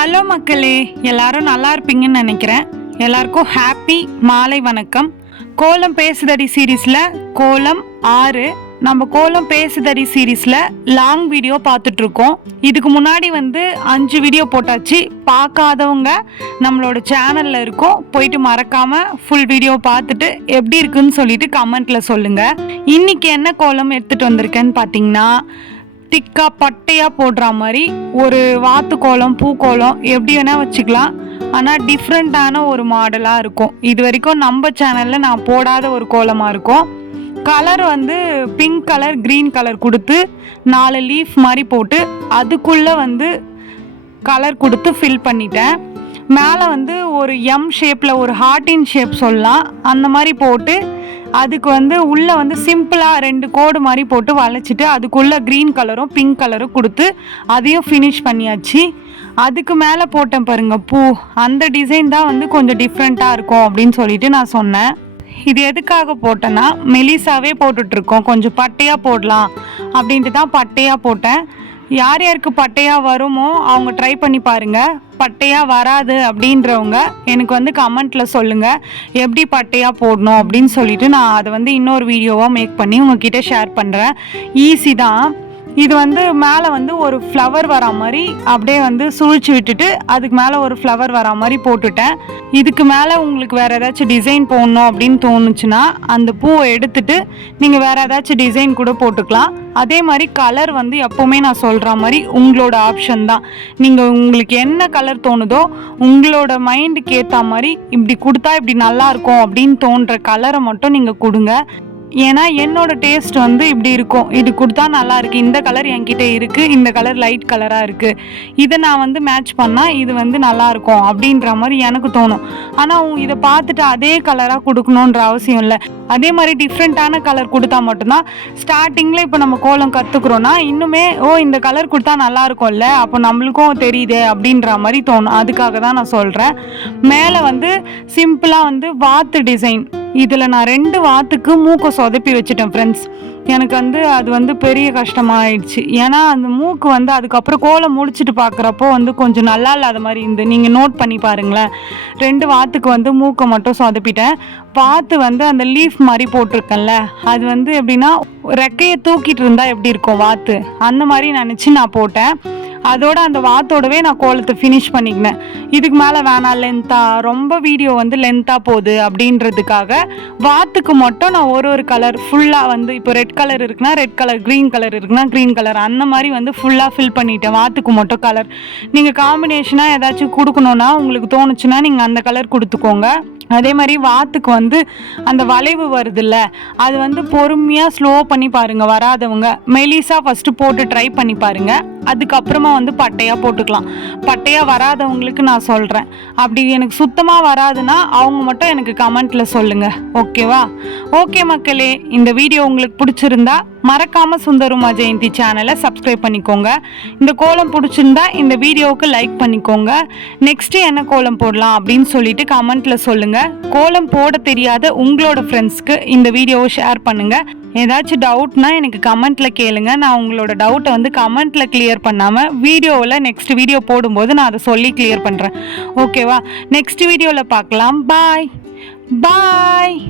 Hello மக்களே, எல்லாரும் நல்லா இருப்பீங்கன்னு நினைக்கிறேன். எல்லாருக்கும் ஹாப்பி மாலை வணக்கம். கோலம் பேசுதடி சீரீஸில் கோலம் 6 நம்ம கோலம் பேசுதடி சீரீஸில் லாங் வீடியோ பார்த்துட்ருக்கோம். இதுக்கு முன்னாடி 5 வீடியோ போட்டாச்சு. பார்க்காதவங்க நம்மளோட சேனலில் இருக்கும், போயிட்டு மறக்காமல் ஃபுல் வீடியோ பார்த்துட்டு எப்படி இருக்குன்னு சொல்லிட்டு கமெண்ட்டில் சொல்லுங்கள். இன்றைக்கி என்ன கோலம் எடுத்துகிட்டு வந்திருக்கேன்னு பார்த்தீங்கன்னா, திக்காக பட்டையாக போடுற மாதிரி ஒரு வாத்து கோலம், பூக்கோலம் எப்படி வேணால் வச்சுக்கலாம். ஆனால் டிஃப்ரெண்ட்டான ஒரு மாடலாக இருக்கும். இது வரைக்கும் நம்ம சேனலில் நான் போடாத ஒரு கோலமாக இருக்கும். Colour pink colour, green colour கொடுத்து 4 லீஃப் மாதிரி போட்டு அதுக்குள்ளே கலர் கொடுத்து ஃபில் பண்ணிட்டேன். மேலே ஒரு எம் ஷேப்பில் ஒரு ஹார்ட்டின் ஷேப் சொல்லலாம், அந்த மாதிரி போட்டு அதுக்கு உள்ளே சிம்பிளாக 2 கோடு மாதிரி போட்டு வளைச்சிட்டு அதுக்குள்ளே க்ரீன் கலரும் பிங்க் கலரும் கொடுத்து அதையும் ஃபினிஷ் பண்ணியாச்சு. அதுக்கு மேலே போட்டேன் பாருங்க பூ, அந்த டிசைன் தான் கொஞ்சம் டிஃப்ரெண்ட்டாக இருக்கும் அப்படின்னு சொல்லிட்டு நான் சொன்னேன். இது எதுக்காக போட்டேன்னா, மெலிசாவே போட்டுட்ருக்கோம், கொஞ்சம் பட்டையாக போடலாம் அப்படின்ட்டு தான் பட்டையாக போட்டேன். யார் யாருக்கு பட்டையாக வருமோ அவங்க ட்ரை பண்ணி பாருங்கள். பட்டையாக வராது அப்படின்றவங்க எனக்கு கமெண்ட்டில் சொல்லுங்கள் எப்படி பட்டையாக போடணும் அப்படின்னு சொல்லிட்டு நான் அதை இன்னொரு வீடியோவாக மேக் பண்ணி உங்ககிட்ட ஷேர் பண்ணுறேன். ஈஸி தான் இது. மேலே ஒரு ஃப்ளவர் வரா மாதிரி அப்படியே சுழிச்சு விட்டுட்டு அதுக்கு மேலே ஒரு ஃப்ளவர் வரா மாதிரி போட்டுட்டேன். இதுக்கு மேலே உங்களுக்கு வேறு ஏதாச்சும் டிசைன் போடணும் அப்படின்னு தோணுச்சுன்னா அந்த பூவை எடுத்துட்டு நீங்கள் வேறு ஏதாச்சும் டிசைன் கூட போட்டுக்கலாம். அதே மாதிரி கலர் எப்போவுமே நான் சொல்கிற மாதிரி உங்களோட ஆப்ஷன் தான். நீங்கள் உங்களுக்கு என்ன கலர் தோணுதோ உங்களோட மைண்டுக்கு ஏற்ற மாதிரி இப்படி கொடுத்தா இப்படி நல்லாயிருக்கும் அப்படின்னு தோன்ற கலரை மட்டும் நீங்கள் கொடுங்க. ஏன்னா என்னோட டேஸ்ட் இப்படி இருக்கும், இது கொடுத்தா நல்லா இருக்குது, இந்த கலர் என்கிட்ட இருக்குது, இந்த கலர் லைட் கலராக இருக்குது, இதை நான் மேட்ச் பண்ணால் இது நல்லாயிருக்கும் அப்படின்ற மாதிரி எனக்கு தோணும். ஆனால் இதை பார்த்துட்டு அதே கலராக கொடுக்கணுன்ற அவசியம் இல்லை. அதே மாதிரி டிஃப்ரெண்ட்டான கலர் கொடுத்தா மட்டும்தான். ஸ்டார்டிங்கில் இப்போ நம்ம கோலம் கற்றுக்குறோன்னா இன்னுமே இந்த கலர் கொடுத்தா நல்லா இருக்கும்ல, அப்போ நம்மளுக்கும் தெரியுது அப்படின்ற மாதிரி தோணும். அதுக்காக தான் நான் சொல்கிறேன். மேலே சிம்பிளாக வாத்து டிசைன், இதில் நான் 2 வாத்துக்கு மூக்கை சொதப்பி வச்சுட்டேன் ஃப்ரெண்ட்ஸ். எனக்கு அது பெரிய கஷ்டமாயிடுச்சு. ஏன்னா அந்த மூக்கு அதுக்கப்புறம் கோலம் முடிச்சுட்டு பார்க்குறப்போ கொஞ்சம் நல்லா இல்லாத மாதிரி நீங்கள் நோட் பண்ணி பாருங்களேன். 2 வாத்துக்கு மூக்கை மட்டும் சொதப்பிட்டேன். வாத்து அந்த லீஃப் மாதிரி போட்டிருக்கேன்ல, அது எப்படின்னா ரெக்கையை தூக்கிட்டு இருந்தால் எப்படி இருக்கும் வாத்து, அந்த மாதிரி நினச்சி நான் போட்டேன். அதோட அந்த வாத்தோடவே நான் கோலத்தை ஃபினிஷ் பண்ணிக்கினேன். இதுக்கு மேலே வேணாம், லென்த்தாக ரொம்ப வீடியோ லென்த்தாக போகுது அப்படின்றதுக்காக வாத்துக்கு மட்டும் நான் ஒரு கலர் ஃபுல்லாக இப்போ ரெட் கலர் இருக்குன்னா ரெட் கலர், க்ரீன் கலர் இருக்குன்னா க்ரீன் கலர், அந்த மாதிரி ஃபுல்லாக ஃபில் பண்ணிட்டேன். வாத்துக்கு மட்டும் கலர் நீங்கள் காம்பினேஷனாக ஏதாச்சும் கொடுக்கணுன்னா உங்களுக்கு தோணுச்சுன்னா நீங்கள் அந்த கலர் கொடுத்துக்கோங்க. அதே மாதிரி வாத்துக்கு அந்த வளைவு வருதுல்ல, அது பொறுமையாக ஸ்லோ பண்ணி பாருங்கள். வராதவங்க மெலிசாக ஃபஸ்ட்டு போட்டு ட்ரை பண்ணி பாருங்கள். அதுக்கப்புறமா பட்டையாக போட்டுக்கலாம். பட்டையாக வராதவங்களுக்கு நான் சொல்கிறேன். அப்படி எனக்கு சுத்தமாக வராதுன்னா அவங்க மட்டும் எனக்கு கமெண்ட்டில் சொல்லுங்கள், ஓகேவா? ஓகே மக்களே, இந்த வீடியோ உங்களுக்கு பிடிச்சிருந்தா மறக்காமல் சுந்தருமா ஜெயந்தி சேனலை சப்ஸ்கிரைப் பண்ணிக்கோங்க. இந்த கோலம் பிடிச்சிருந்தா இந்த வீடியோவுக்கு லைக் பண்ணிக்கோங்க. நெக்ஸ்ட்டு என்ன கோலம் போடலாம் அப்படின்னு சொல்லிட்டு கமெண்ட்டில் சொல்லுங்கள். கோலம் போட தெரியாத உங்களோட ஃப்ரெண்ட்ஸ்க்கு இந்த வீடியோவை ஷேர் பண்ணுங்கள். ஏதாச்சும் டவுட்னா எனக்கு கமெண்ட்டில் கேளுங்க. நான் உங்களோட டவுட்டை கமெண்ட்டில் கிளியர் பண்ணாமல் வீடியோவில் நெக்ஸ்ட் வீடியோ போடும்போது நான் அதை சொல்லி கிளியர் பண்ணுறேன், ஓகேவா? நெக்ஸ்ட் வீடியோவில் பார்க்கலாம். பாய் பாய்.